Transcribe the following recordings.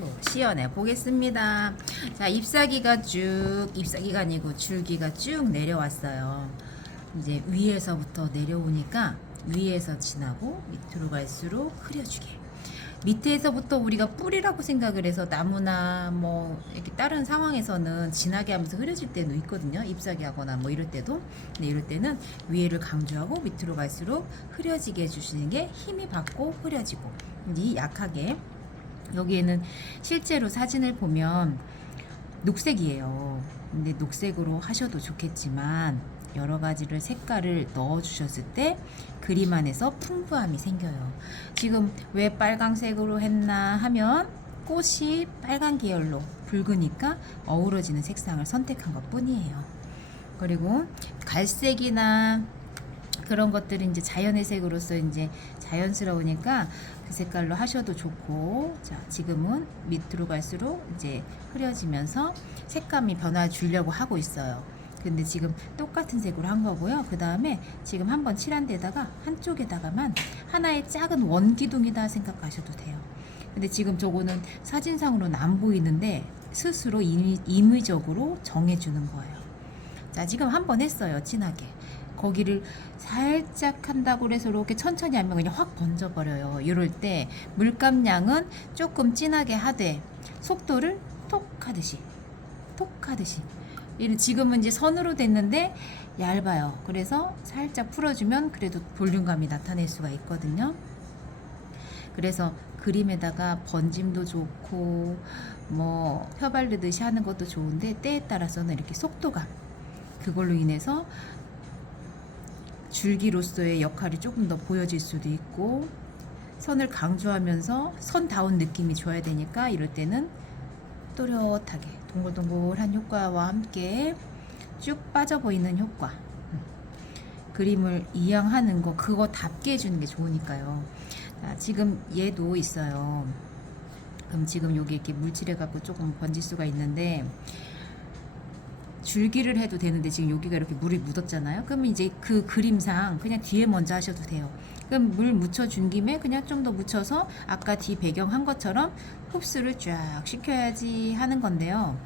또 씌어내 보겠습니다. 자, 잎사귀가 아니고 줄기가 쭉 내려왔어요. 이제 위에서부터 내려오니까 위에서 지나고 밑으로 갈수록 흐려지게. 밑에서부터 우리가 뿌리라고 생각을 해서 나무나 뭐 이렇게 다른 상황에서는 진하게 하면서 흐려질 때도 있거든요. 잎사귀 하거나 뭐 이럴 때도. 근데 이럴 때는 위에를 강조하고 밑으로 갈수록 흐려지게 해주시는 게 힘이 받고 흐려지고 이 약하게. 여기에는 실제로 사진을 보면 녹색이에요. 근데 녹색으로 하셔도 좋겠지만 여러 가지를 색깔을 넣어 주셨을 때 그림 안에서 풍부함이 생겨요. 지금 왜 빨강색으로 했나 하면 꽃이 빨간 계열로 붉으니까 어우러지는 색상을 선택한 것 뿐이에요. 그리고 갈색이나 그런 것들이 이제 자연의 색으로서 이제 자연스러우니까 그 색깔로 하셔도 좋고. 자, 지금은 밑으로 갈수록 이제 흐려지면서 색감이 변화 주려고 하고 있어요. 근데 지금 똑같은 색으로 한 거고요. 그 다음에 지금 한번 칠한 데다가 한쪽에다가만 하나의 작은 원기둥이다 생각하셔도 돼요. 근데 지금 저거는 사진상으로는 안 보이는데 스스로 임의적으로 정해주는 거예요. 자, 지금 한번 했어요. 진하게. 거기를 살짝 한다고 해서 이렇게 천천히 하면 그냥 확 번져버려요. 이럴 때 물감량은 조금 진하게 하되 속도를 톡 하듯이 지금은 이제 선으로 됐는데 얇아요. 그래서 살짝 풀어주면 그래도 볼륨감이 나타낼 수가 있거든요. 그래서 그림에다가 번짐도 좋고 뭐 펴바르듯이 하는 것도 좋은데 때에 따라서는 이렇게 속도감, 그걸로 인해서 줄기로서의 역할이 조금 더 보여질 수도 있고, 선을 강조하면서 선다운 느낌이 줘야 되니까 이럴 때는 또렷하게 동글동글한 효과와 함께 쭉 빠져 보이는 효과, 그림을 이양하는 거 그거답게 해주는 게 좋으니까요. 자, 지금 얘도 있어요. 그럼 지금 여기 이렇게 물칠해 갖고 조금 번질 수가 있는데 줄기를 해도 되는데 지금 여기가 이렇게 물이 묻었잖아요. 그러면 이제 그 그림상 그냥 뒤에 먼저 하셔도 돼요. 그럼 물 묻혀준 김에 그냥 좀 더 묻혀서 아까 뒤 배경 한 것처럼 흡수를 쫙 시켜야지 하는 건데요.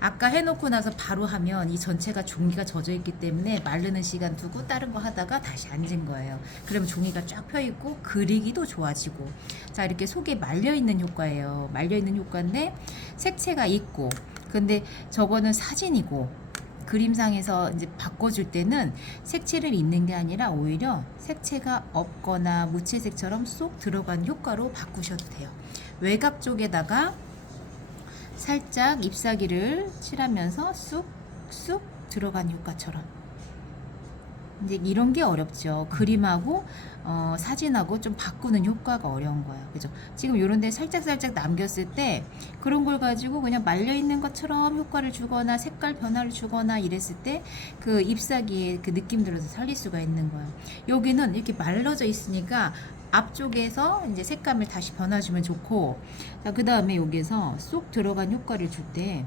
아까 해놓고 나서 바로 하면 이 전체가 종이가 젖어 있기 때문에 마르는 시간 두고 다른 거 하다가 다시 앉은 거예요. 그러면 종이가 쫙 펴 있고 그리기도 좋아지고. 자, 이렇게 속에 말려 있는 효과예요. 말려 있는 효과인데 색채가 있고, 근데 저거는 사진이고 그림상에서 이제 바꿔줄 때는 색채를 있는 게 아니라 오히려 색채가 없거나 무채색처럼 쏙 들어간 효과로 바꾸셔도 돼요. 외곽 쪽에다가 살짝 잎사귀를 칠하면서 쑥쑥 들어간 효과처럼. 이제 이런 게 어렵죠. 그림하고 사진하고 좀 바꾸는 효과가 어려운 거예요. 그죠? 지금 요런 데 살짝 남겼을 때 그런 걸 가지고 그냥 말려 있는 것처럼 효과를 주거나 색깔 변화를 주거나 이랬을 때 그 잎사귀의 그 느낌 들어서 살릴 수가 있는 거예요. 여기는 이렇게 말라져 있으니까 앞쪽에서 이제 색감을 다시 변화주면 좋고, 자, 그 다음에 여기에서 쏙 들어간 효과를 줄 때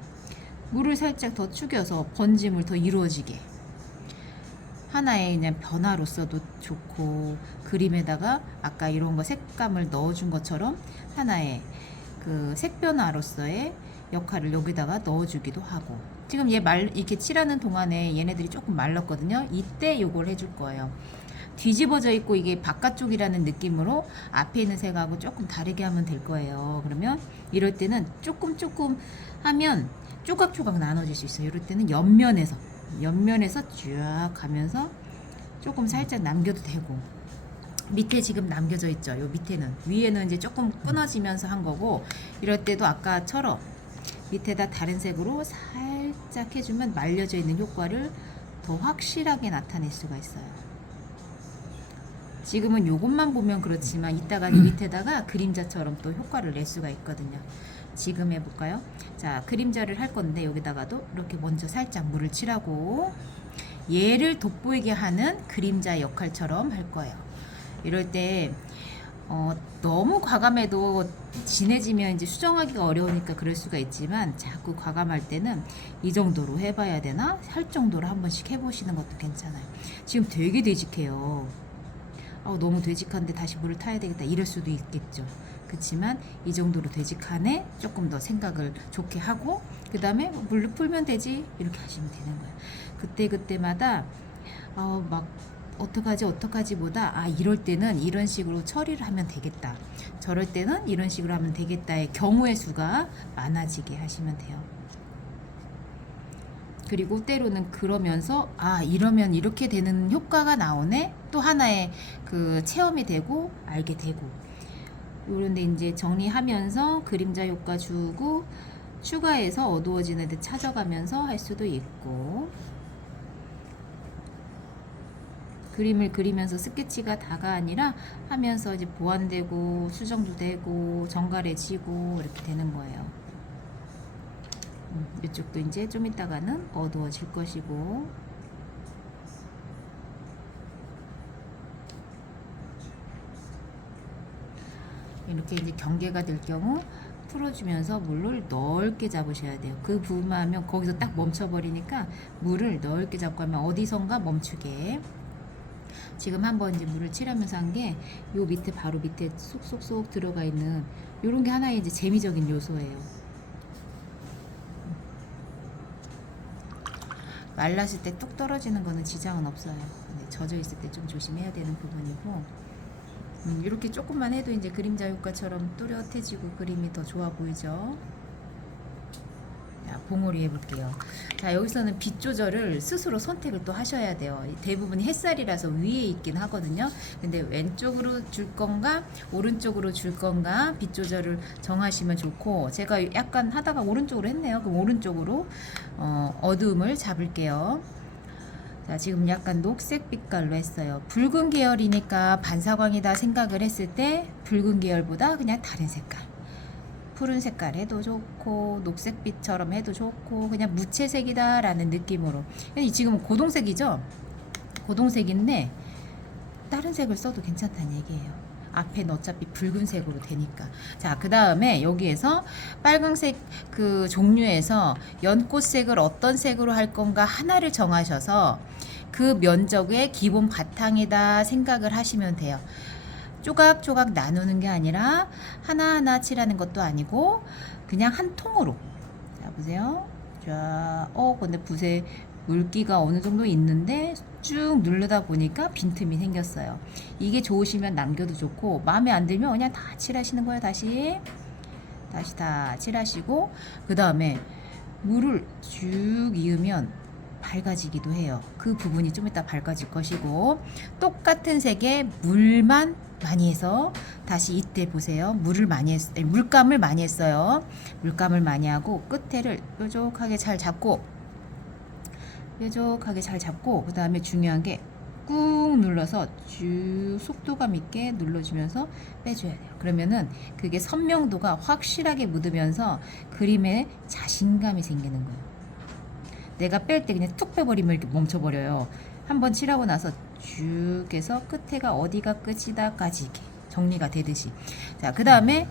물을 살짝 더 축여서 번짐을 더 이루어지게 하나의 그냥 변화로서도 좋고, 그림에다가 아까 이런 거 색감을 넣어준 것처럼 하나의 그 색변화로서의 역할을 여기다가 넣어주기도 하고. 지금 이렇게 칠하는 동안에 얘네들이 조금 말랐거든요. 이때 요걸 해줄 거예요. 뒤집어져 있고 이게 바깥쪽이라는 느낌으로 앞에 있는 색하고 조금 다르게 하면 될 거예요. 그러면 이럴 때는 조금 하면 조각조각 나눠질 수 있어요. 이럴 때는 옆면에서 쭉 가면서 조금 살짝 남겨도 되고, 밑에 지금 남겨져 있죠. 요 밑에는, 위에는 이제 조금 끊어지면서 한 거고, 이럴 때도 아까처럼 밑에다 다른 색으로 살짝 해주면 말려져 있는 효과를 더 확실하게 나타낼 수가 있어요. 지금은 요것만 보면 그렇지만 이따가 밑에다가 그림자처럼 또 효과를 낼 수가 있거든요. 지금 해볼까요? 자, 그림자를 할 건데 여기다가도 이렇게 먼저 살짝 물을 칠하고 얘를 돋보이게 하는 그림자 역할처럼 할 거예요. 이럴 때 너무 과감해도 진해지면 이제 수정하기가 어려우니까 그럴 수가 있지만, 자꾸 과감할 때는 이 정도로 해봐야 되나 할 정도로 한 번씩 해보시는 것도 괜찮아요. 지금 되게 되직해요. 너무 되직한데 다시 물을 타야 되겠다 이럴 수도 있겠죠. 그치만 이 정도로 되직하네 조금 더 생각을 좋게 하고 그 다음에 물로 풀면 되지 이렇게 하시면 되는 거예요. 그때마다 막 어떡하지 보다 이럴 때는 이런 식으로 처리를 하면 되겠다, 저럴 때는 이런 식으로 하면 되겠다의 경우의 수가 많아지게 하시면 돼요. 그리고 때로는 그러면서 이러면 이렇게 되는 효과가 나오네, 또 하나의 그 체험이 되고 알게 되고, 요런데 이제 정리하면서 그림자 효과 주고 추가해서 어두워지는 데 찾아가면서 할 수도 있고, 그림을 그리면서 스케치가 다가 아니라 하면서 이제 보완되고 수정도 되고 정갈해지고 이렇게 되는 거예요. 이쪽도 이제 좀 이따가는 어두워질 것이고, 이렇게 이제 경계가 될 경우 풀어주면서 물을 넓게 잡으셔야 돼요. 그 부분만 하면 거기서 딱 멈춰버리니까 물을 넓게 잡고 하면 어디선가 멈추게. 지금 한번 이제 물을 칠하면서 한 게 요 밑에 바로 밑에 쏙쏙쏙 들어가 있는 요런 게 하나의 이제 재미적인 요소예요. 말랐을 때 뚝 떨어지는 거는 지장은 없어요. 근데 젖어 있을 때 좀 조심해야 되는 부분이고, 이렇게 조금만 해도 이제 그림자 효과처럼 또렷해지고 그림이 더 좋아 보이죠. 자, 봉오리 해볼게요. 자, 여기서는 빛 조절을 스스로 선택을 또 하셔야 돼요. 대부분이 햇살이라서 위에 있긴 하거든요. 근데 왼쪽으로 줄 건가 오른쪽으로 줄 건가 빛 조절을 정하시면 좋고, 제가 약간 하다가 오른쪽으로 했네요. 그럼 오른쪽으로 어두움을 잡을게요. 자, 지금 약간 녹색 빛깔로 했어요. 붉은 계열이니까 반사광이다 생각을 했을 때 붉은 계열보다 그냥 다른 색깔, 푸른 색깔 해도 좋고 녹색빛처럼 해도 좋고 그냥 무채색이다 라는 느낌으로. 지금은 고동색이죠. 고동색인데 다른 색을 써도 괜찮다는 얘기예요. 앞에는 어차피 붉은색으로 되니까. 자, 그 다음에 여기에서 빨강색 그 종류에서 연꽃색을 어떤 색으로 할 건가 하나를 정하셔서 그 면적의 기본 바탕에다 생각을 하시면 돼요. 조각조각 나누는 게 아니라 하나하나 칠하는 것도 아니고 그냥 한 통으로. 자, 보세요. 자, 근데 붓에 물기가 어느 정도 있는데 쭉 누르다 보니까 빈틈이 생겼어요. 이게 좋으시면 남겨도 좋고, 마음에 안 들면 그냥 다 칠하시는 거예요. 다시 다 칠하시고, 그 다음에 물을 쭉 이으면 밝아지기도 해요. 그 부분이 좀 이따 밝아질 것이고, 똑같은 색에 물만 많이 해서 다시 이때 보세요. 물감을 많이 했어요. 물감을 많이 하고 끝에를 뾰족하게 잘 잡고 그 다음에 중요한 게 꾹 눌러서 쭉 속도감 있게 눌러주면서 빼줘야 돼요. 그러면은 그게 선명도가 확실하게 묻으면서 그림에 자신감이 생기는 거예요. 내가 뺄 때 그냥 툭 빼버리면 이렇게 멈춰버려요. 한번 칠하고 나서 쭉 해서 끝에가 어디가 끝이다까지 이렇게 정리가 되듯이. 자, 그 다음에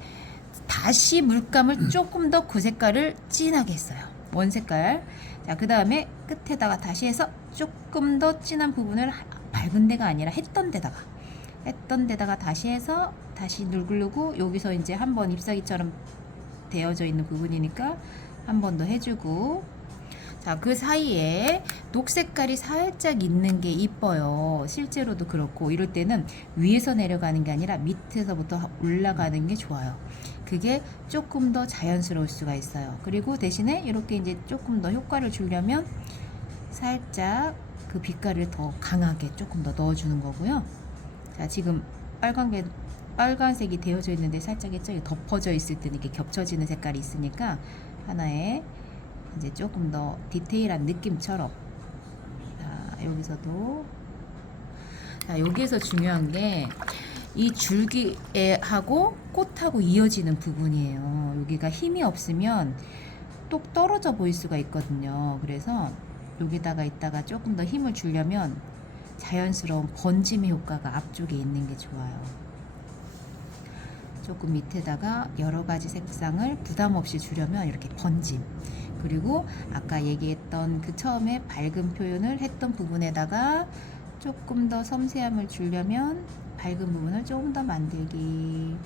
다시 물감을 조금 더 그 색깔을 진하게 했어요. 원색깔. 자, 그 다음에 끝에다가 다시 해서 조금 더 진한 부분을 밝은 데가 아니라 했던 데다가 다시 해서 다시 누르고, 여기서 이제 한번 잎사귀처럼 되어져 있는 부분이니까 한 번 더 해주고. 자, 그 사이에 녹색깔이 살짝 있는 게 이뻐요. 실제로도 그렇고, 이럴 때는 위에서 내려가는 게 아니라 밑에서부터 올라가는 게 좋아요. 그게 조금 더 자연스러울 수가 있어요. 그리고 대신에 이렇게 이제 조금 더 효과를 주려면 살짝 그 빛깔을 더 강하게 조금 더 넣어주는 거고요. 자, 지금 빨간색이 되어져 있는데 살짝 이쪽에 덮어져 있을 때는 이렇게 겹쳐지는 색깔이 있으니까 하나의 이제 조금 더 디테일한 느낌처럼. 자, 여기서도. 자, 여기에서 중요한 게 이 줄기하고 꽃하고 이어지는 부분이에요. 여기가 힘이 없으면 똑 떨어져 보일 수가 있거든요. 그래서 여기다가 있다가 조금 더 힘을 주려면 자연스러운 번짐의 효과가 앞쪽에 있는 게 좋아요. 조금 밑에다가 여러 가지 색상을 부담 없이 주려면 이렇게 번짐, 그리고 아까 얘기했던 그 처음에 밝은 표현을 했던 부분에다가 조금 더 섬세함을 주려면 밝은 부분을 조금 더 만들기.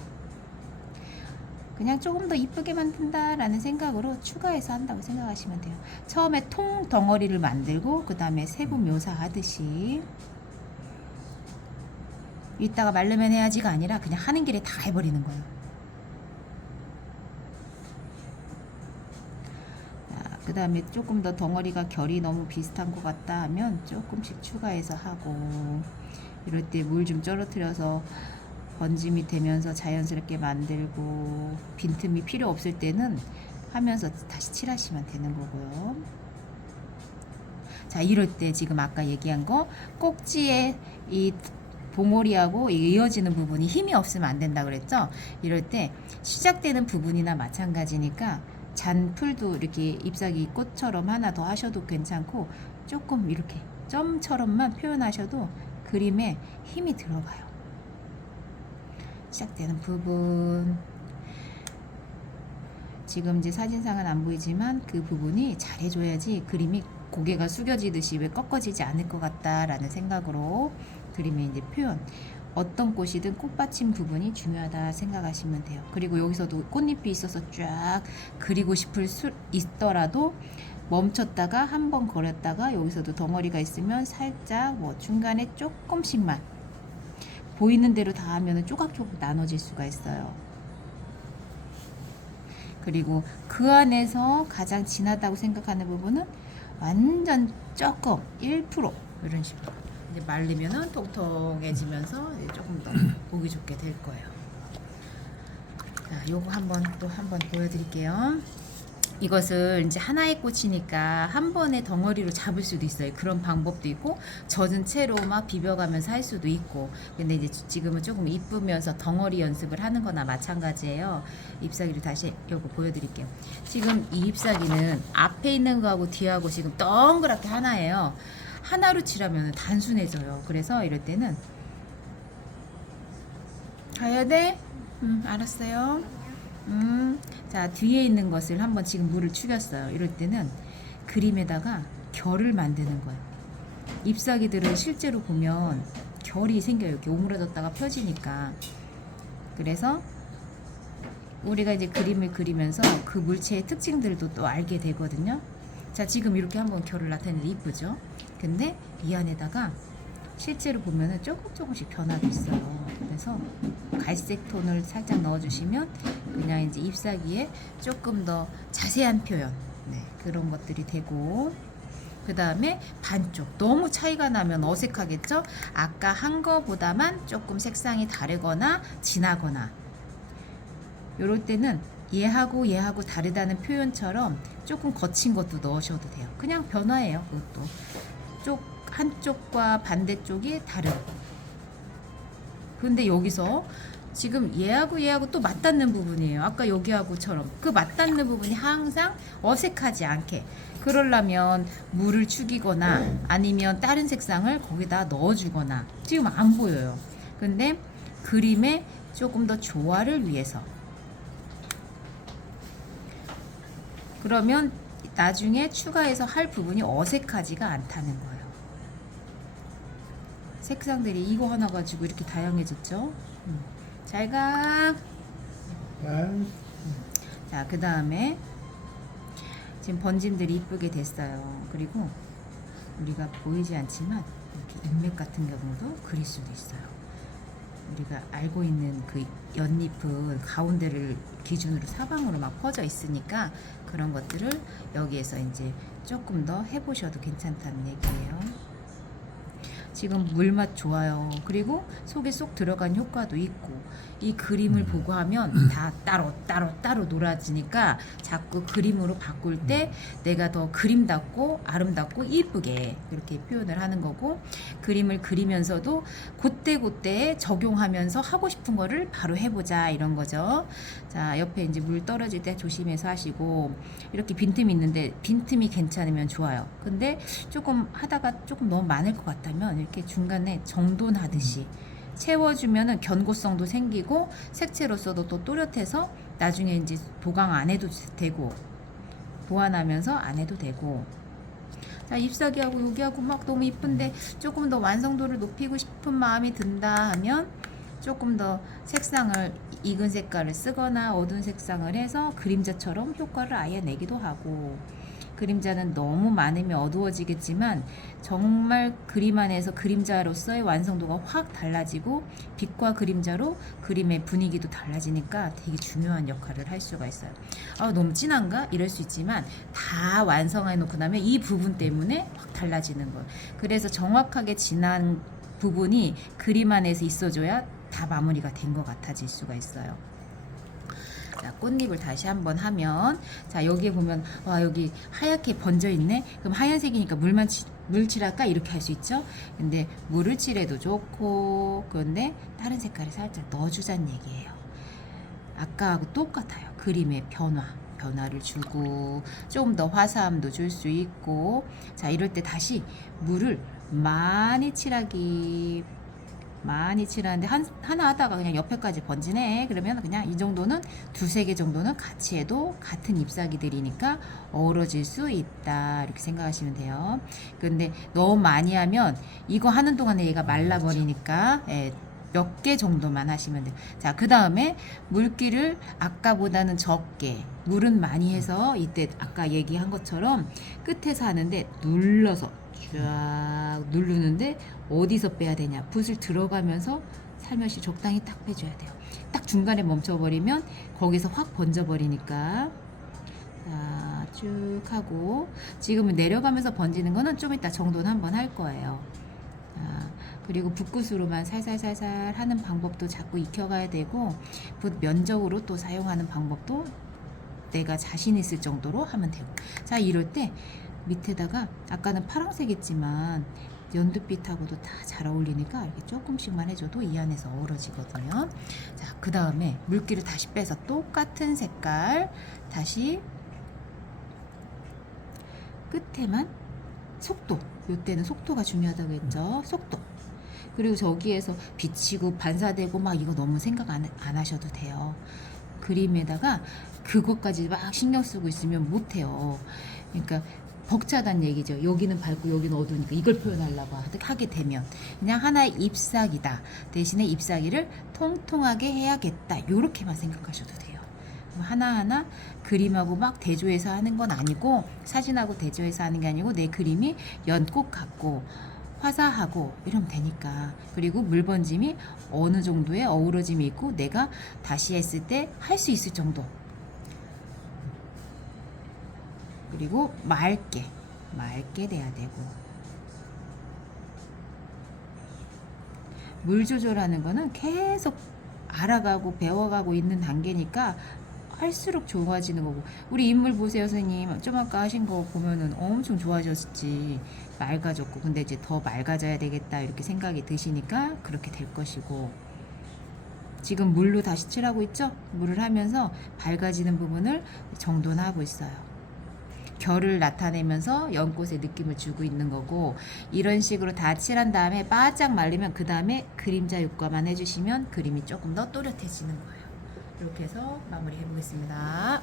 그냥 조금 더 이쁘게 만든다라는 생각으로 추가해서 한다고 생각하시면 돼요. 처음에 통 덩어리를 만들고 그 다음에 세부 묘사하듯이 이따가 말르면 해야지가 아니라 그냥 하는 길에 다 해버리는 거예요. 그 다음에 조금 더 덩어리가 결이 너무 비슷한 것 같다 하면 조금씩 추가해서 하고, 이럴 때 물 좀 떨어뜨려서 번짐이 되면서 자연스럽게 만들고, 빈틈이 필요 없을 때는 하면서 다시 칠하시면 되는 거고요. 자, 이럴 때 지금 아까 얘기한 거 꼭지에 이 봉오리하고 이어지는 부분이 힘이 없으면 안 된다 그랬죠? 이럴 때 시작되는 부분이나 마찬가지니까 잔풀도 이렇게 잎사귀 꽃처럼 하나 더 하셔도 괜찮고, 조금 이렇게 점처럼만 표현하셔도 그림에 힘이 들어가요. 시작되는 부분, 지금 이제 사진상은 안 보이지만 그 부분이 잘해줘야지 그림이 고개가 숙여지듯이 왜 꺾어지지 않을 것 같다라는 생각으로 그림의 이제 표현, 어떤 꽃이든 꽃받침 부분이 중요하다 생각하시면 돼요. 그리고 여기서도 꽃잎이 있어서 쫙 그리고 싶을 수 있더라도 멈췄다가 한번 걸었다가 여기서도 덩어리가 있으면 살짝 뭐 중간에 조금씩만 보이는 대로 다 하면 조각조각 나눠질 수가 있어요. 그리고 그 안에서 가장 진하다고 생각하는 부분은 완전 조금 1% 이런 식으로 이제 말리면은 통통해지면서 이제 조금 더 보기 좋게 될 거예요. 자, 요거 한번 보여드릴게요. 이것을 이제 하나의 꽃이니까 한 번에 덩어리로 잡을 수도 있어요. 그런 방법도 있고, 젖은 채로 막 비벼가면서 할 수도 있고. 근데 이제 지금은 조금 이쁘면서 덩어리 연습을 하는 거나 마찬가지예요. 잎사귀를 다시 요거 보여드릴게요. 지금 이 잎사귀는 앞에 있는 거하고 뒤하고 지금 동그랗게 하나예요. 하나로 칠하면 단순해져요. 그래서 이럴 때는 가야 돼? 알았어요. 자, 뒤에 있는 것을 한번 지금 물을 축였어요. 이럴 때는 그림에다가 결을 만드는 거예요. 잎사귀들은 실제로 보면 결이 생겨요. 이렇게 오므라졌다가 펴지니까. 그래서 우리가 이제 그림을 그리면서 그 물체의 특징들도 또 알게 되거든요. 자, 지금 이렇게 한번 결을 나타내는데 이쁘죠? 근데 이 안에다가 실제로 보면은 조금씩 변화도 있어요. 그래서 갈색 톤을 살짝 넣어주시면 그냥 이제 잎사귀에 조금 더 자세한 표현, 네, 그런 것들이 되고, 그 다음에 반쪽 너무 차이가 나면 어색하겠죠? 아까 한 거보다만 조금 색상이 다르거나 진하거나, 요럴 때는 얘하고 다르다는 표현처럼 조금 거친 것도 넣으셔도 돼요. 그냥 변화예요. 그것도 한쪽과 반대쪽이 다른. 근데 여기서 지금 얘하고 또 맞닿는 부분이에요. 아까 여기하고처럼 그 맞닿는 부분이 항상 어색하지 않게, 그러려면 물을 축이거나 아니면 다른 색상을 거기다 넣어주거나, 지금 안 보여요. 근데 그림에 조금 더 조화를 위해서, 그러면 나중에 추가해서 할 부분이 어색하지가 않다는 거예요. 색상들이 이거 하나 가지고 이렇게 다양해졌죠. 잘 가. 자, 그 다음에 지금 번짐들이 이쁘게 됐어요. 그리고 우리가 보이지 않지만 이렇게 인맥 같은 경우도 그릴 수도 있어요. 우리가 알고 있는 그 연잎은 가운데를 기준으로 사방으로 막 퍼져 있으니까 그런 것들을 여기에서 이제 조금 더 해보셔도 괜찮다는 얘기예요. 지금 물맛 좋아요. 그리고 속에 쏙 들어간 효과도 있고, 이 그림을 보고 하면 다 따로 놀아지니까 자꾸 그림으로 바꿀 때 내가 더 그림답고 아름답고 이쁘게 이렇게 표현을 하는 거고, 그림을 그리면서도 그때그때 적용하면서 하고 싶은 거를 바로 해보자, 이런 거죠. 자, 옆에 이제 물 떨어질 때 조심해서 하시고, 이렇게 빈틈이 있는데 빈틈이 괜찮으면 좋아요. 근데 조금 하다가 조금 너무 많을 것 같다면 이렇게 중간에 정돈하듯이 채워주면은 견고성도 생기고 색채로서도 또 또렷해서 나중에 이제 보강 안 해도 되고 보완하면서 안 해도 되고. 자, 잎사귀하고 여기하고 막 너무 이쁜데 조금 더 완성도를 높이고 싶은 마음이 든다 하면 조금 더 색상을 익은 색깔을 쓰거나 어두운 색상을 해서 그림자처럼 효과를 아예 내기도 하고, 그림자는 너무 많으면 어두워지겠지만 정말 그림 안에서 그림자로서의 완성도가 확 달라지고 빛과 그림자로 그림의 분위기도 달라지니까 되게 중요한 역할을 할 수가 있어요. 너무 진한가? 이럴 수 있지만 다 완성해 놓고 나면 이 부분 때문에 확 달라지는 거예요. 그래서 정확하게 진한 부분이 그림 안에서 있어줘야 다 마무리가 된 것 같아질 수가 있어요. 자, 꽃잎을 다시 한번 하면, 자, 여기에 보면 와, 여기 하얗게 번져 있네. 그럼 하얀색이니까 물 칠할까? 이렇게 할 수 있죠. 근데 물을 칠해도 좋고, 그런데 다른 색깔을 살짝 넣어주자는 얘기예요. 아까하고 똑같아요. 그림의 변화를 주고 조금 더 화사함도 줄 수 있고. 자, 이럴 때 다시 물을 많이 칠하는데 하나 하다가 그냥 옆에까지 번지네. 그러면 그냥 이 정도는 두세 개 정도는 같이 해도 같은 잎사귀들이니까 어우러질 수 있다, 이렇게 생각하시면 돼요. 근데 너무 많이 하면 이거 하는 동안에 얘가 말라버리니까 몇 개 정도만 하시면 돼요. 자, 그 다음에 물기를 아까보다는 적게, 물은 많이 해서 이때 아까 얘기한 것처럼 끝에서 하는데 눌러서 쫙 누르는데 어디서 빼야 되냐? 붓을 들어가면서 살며시 적당히 딱 빼줘야 돼요. 딱 중간에 멈춰버리면 거기서 확 번져버리니까. 자, 쭉 하고, 지금은 내려가면서 번지는 거는 좀 이따 정도는 한번 할 거예요. 그리고 붓굿으로만 살살살살 하는 방법도 자꾸 익혀가야 되고, 붓 면적으로 또 사용하는 방법도 내가 자신 있을 정도로 하면 되고. 자, 이럴 때 밑에다가 아까는 파란색이지만 연두빛하고도 다 잘 어울리니까 이렇게 조금씩만 해줘도 이 안에서 어우러지거든요. 자, 그 다음에 물기를 다시 빼서 똑같은 색깔 다시 끝에만 속도, 이때는 속도가 중요하다고 했죠. 속도. 그리고 저기에서 비치고 반사되고 막 이거 너무 생각 안 하셔도 돼요. 그림에다가 그것까지 막 신경 쓰고 있으면 못해요. 그러니까 벅차단 얘기죠. 여기는 밝고 여기는 어두우니까 이걸 표현하려고 하게 되면 그냥 하나의 잎사귀다. 대신에 잎사귀를 통통하게 해야겠다. 요렇게만 생각하셔도 돼요. 하나하나 그림하고 막 대조해서 하는 건 아니고, 사진하고 대조해서 하는 게 아니고, 내 그림이 연꽃 같고 화사하고 이러면 되니까. 그리고 물 번짐이 어느 정도의 어우러짐이 있고 내가 다시 했을 때 할 수 있을 정도. 그리고 맑게 돼야 되고. 물 조절하는 거는 계속 알아가고 배워가고 있는 단계니까 할수록 좋아지는 거고. 우리 인물 보세요, 선생님. 좀 아까 하신 거 보면은 엄청 좋아졌지. 맑아졌고. 근데 이제 더 맑아져야 되겠다, 이렇게 생각이 드시니까 그렇게 될 것이고. 지금 물로 다시 칠하고 있죠? 물을 하면서 밝아지는 부분을 정돈하고 있어요. 결을 나타내면서 연꽃의 느낌을 주고 있는 거고, 이런 식으로 다 칠한 다음에 바짝 말리면 그 다음에 그림자 효과만 해주시면 그림이 조금 더 또렷해지는 거예요. 이렇게 해서 마무리 해보겠습니다.